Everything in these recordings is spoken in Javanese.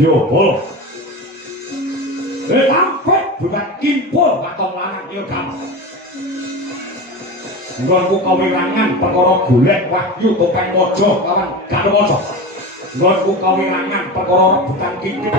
Yo bol. Lampet bukan kimpul katong lanang yo kamu. Nggonku kawirangan perkara golek wahyu topeng mojo kawan gak mojo. Nggonku kawirangan perkara rebutan kincir.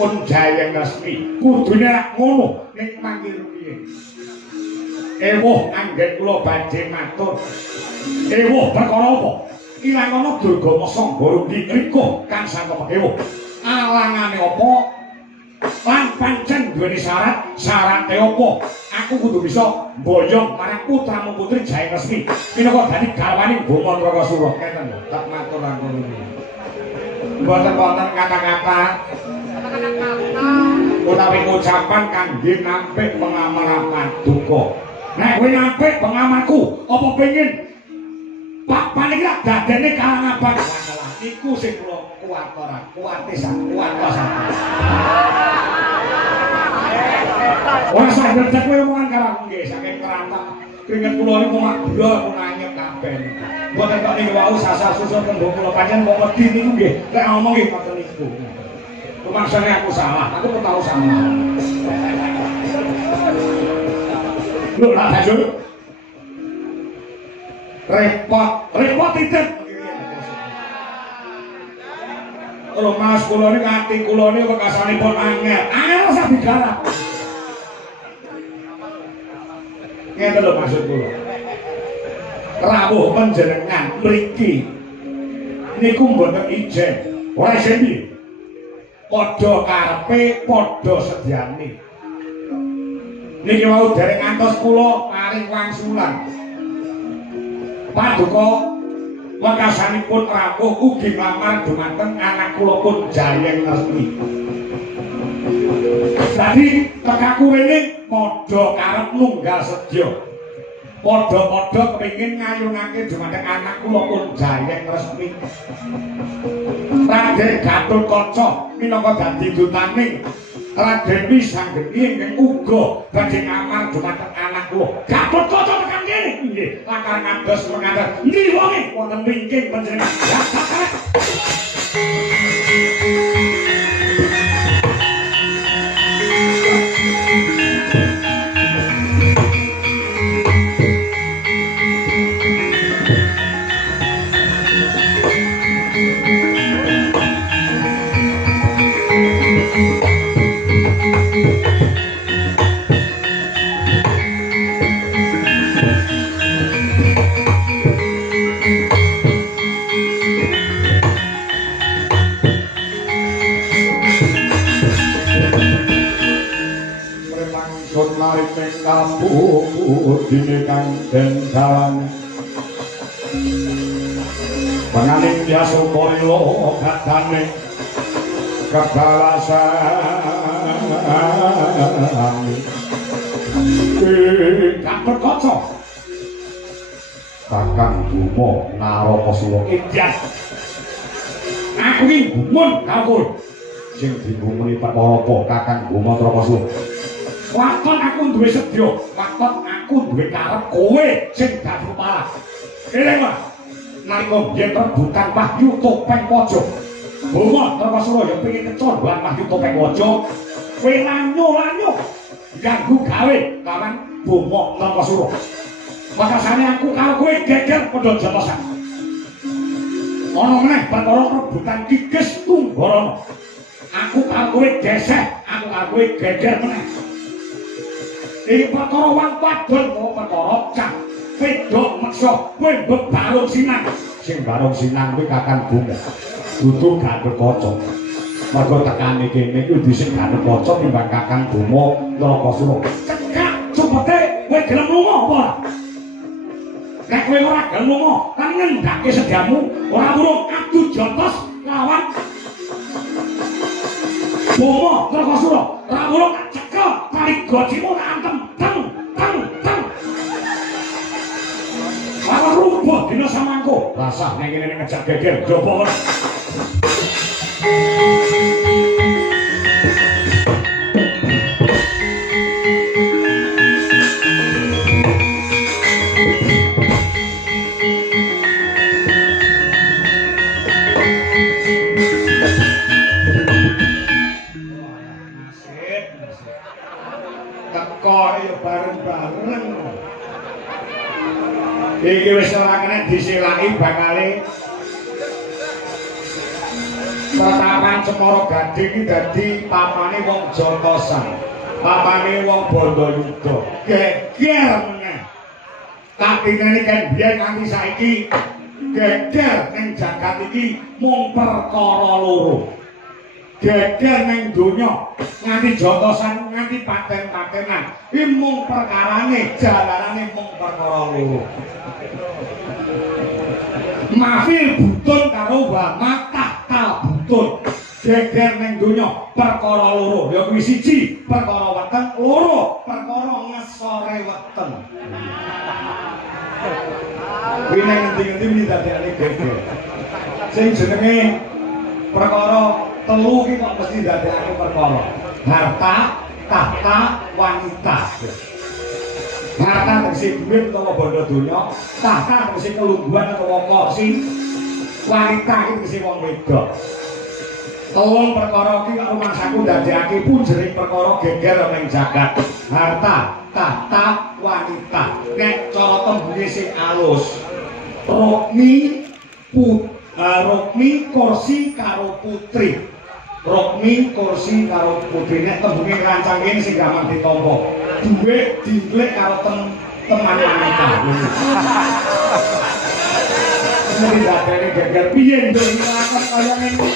pun Jayeng Resmi kudune rak ngono ning mangkir piye ewuh anggen kula badhe matur ewuh perkara apa ilang ana durga masa Barunggi riko kang sangka ewuh alangane apa lan pancen duweni syarate apa aku kudu bisa mboyong marang putramu putri Jayeng Resmi minangka dadi garwane Boma Trakasura ngeten lho tak matur langkung mboten wonten kata-kata utawi ucapan kangge nampik pengamal paduka. Nek kowe nampik pengamalku, apa pengin papan iki dadene kalang abang masalah. Iku sing kula kuwatoran, kuwatisan, kuwatosan. Ora saged kowe omongan karo nggih saking kerantak. Keringet kula niku mak blo nanyep kabeh. Mboten kok niku wau sasar susun kendho kula pancen kok wedi niku nggih. Lek ngomong nggih ngoten niku. Maksudnya aku salah, aku pun tahu salah. Lu lah lanjut. Repot itu. Kalau mas kula ini ngati kula ini bekasanipun angel usah digarap. Ngeten lho maksud kula. Rawuh panjenengan mriki niku mboten ijen. Ora ijen piye? Padha karepe padha sedyane. Niki mau dereng ngantos kula paring wangsulan. Paduka wekasanipun rawuh ugi nglamar dumateng anak kula pun Jayeng Resmi. Dadi tekaku rene padha karep nunggal sedya. Padha-padha kepengin ngayunake dumateng anak kula pun Jayeng Resmi. Raden Gatotkaca minangka dadi dutaning Raden Wisanggeni ingkang uga badhe ngamar dumateng anak kula. Gatotkaca tekan kene nggih, lakar ngantos mengaten niwonge wonten wingking panjenengan. Dine kang den dalan panganing biasa poyo katane kebalasan Gatotkaca Kakang Boma Narakasura Indian aku iki gumun karo sing digumuni perkara apa Kakang Boma Trakasura. Waton aku duwe sedya, waton aku duwe karep kowe sing dadi kepala. Eling wae. Nalika yen rebutan Wahyu Topeng Waja. Boma Trakasura ya pengin kecondhan Wahyu Topeng Waja. Kowe lanyo-lanyo ganggu gawe kawan Boma Trakasura. Wakasane aku karo kowe geger padha jatosan. Ana meneh perkara rebutan Kigis Tunggarana. kowe gesek, aku karo kowe geger meneh. Iki perkara wong wadon kok perkara cah wedok meksa kowe bebarung sinang. Sing barung sinang kuwi Kakang Bunga. Dudu Gandhakaca. Mergo tekane kene kuwi dhisik Gandhakaca timbang Kakang Bunga Nrakasura. Cekak cepete kowe gelem lunga apa ora? Nek kowe ora gelem lunga, kan ngendhake sediamu ora urung adu jotos lawan Bunga Nrakasura. Ora urung cekel kali gojimu tak antem teng teng teng. Ora rubuh dina samangko. Rasah nek kene ngejak geger jopo ora. Bareng-bareng. Iki wis ora kena disilaki bakale Pratapan Cemara Gadhing iki dadi papane wong Jotosan. Papane wong Bandayuda. Geger meneh. Tapi ngene kan biyen nganti saiki geger ning jagat iki mung perkara loro. Geger ning donya nganti jotosan nganti paten-patenan iki mung perkarane jalanane mung perkara loro. Mafil butun karo wama tahta butun. Geger ning donya perkara loro ya kuwi siji perkara weteng, loro perkara ngesore weteng. Kuwi nang ngendi-endi muni dadekane geger. Sing jenenge perkara telu iki kok mesti dadekake perkara. Harta, tahta, wanita. Harta tegese dhuwit utawa bondo donya, tahta tegese kelungguhan utawa kursi, wanita iki tegese wong wedok. Telung perkara iki karo mangsaku dadekake punjering perkara geger ning jagat. Harta, tahta, wanita. Nek cara tembunge sing alus, Rukmi kursi karo putri. Rukmi kursi karo putri. Nek tembunge rancang kene sing gampang ditampa. Dhuwit diglek karo teman wanita. Mesti dadene geger piye nduk nglakon kaya ngene.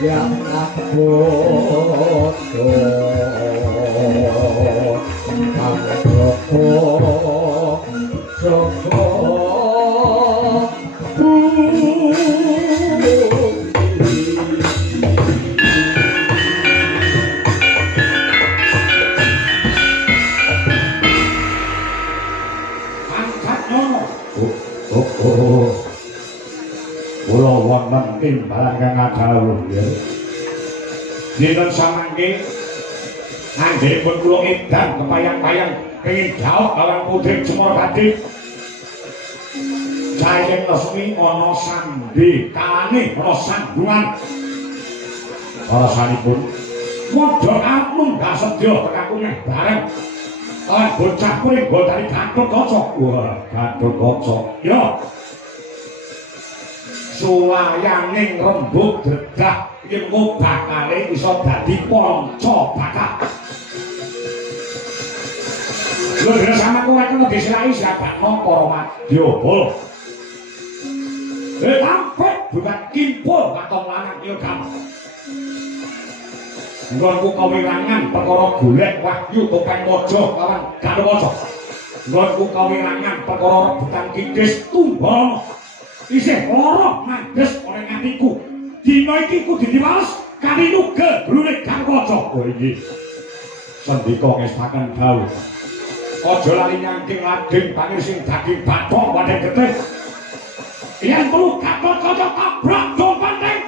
yang aku timbalan kang adawuh ya. Dinten samangke anggenipun kula edan kepayang-payang kenging jawab alang putri Semar Gading. Jayeng resmi ana sandhe kalane ana sandungan. Alasanipun modho amun gak sedya tekakuneh bareng. Lan bocah kuwi godani Gatotkaca. Wah, Gatotkaca. Ya. Suwayaning rembug dredah yen bakale iso dadi panca bakal. Lho dene sama kowe kena diserahi siapakno para Madyabala. Lampet bukan kimpul katon lanang ilgam. Nggonku kawirangan perkara golek wahyu topeng mojo kawan Gatotkaca. Nggonku kawirangan perkara rebutan kikis tumbal. Isih lara mandes oleh atiku. Dina iki kudu diwales kali nugel blune Gatotkaca. Oh iki. Sendika ngestaken dawuh. Aja lali nyangking lading bangir sing daging bathok wadhe getih. Yen perlu Gatotkaca tabrak dompanteng.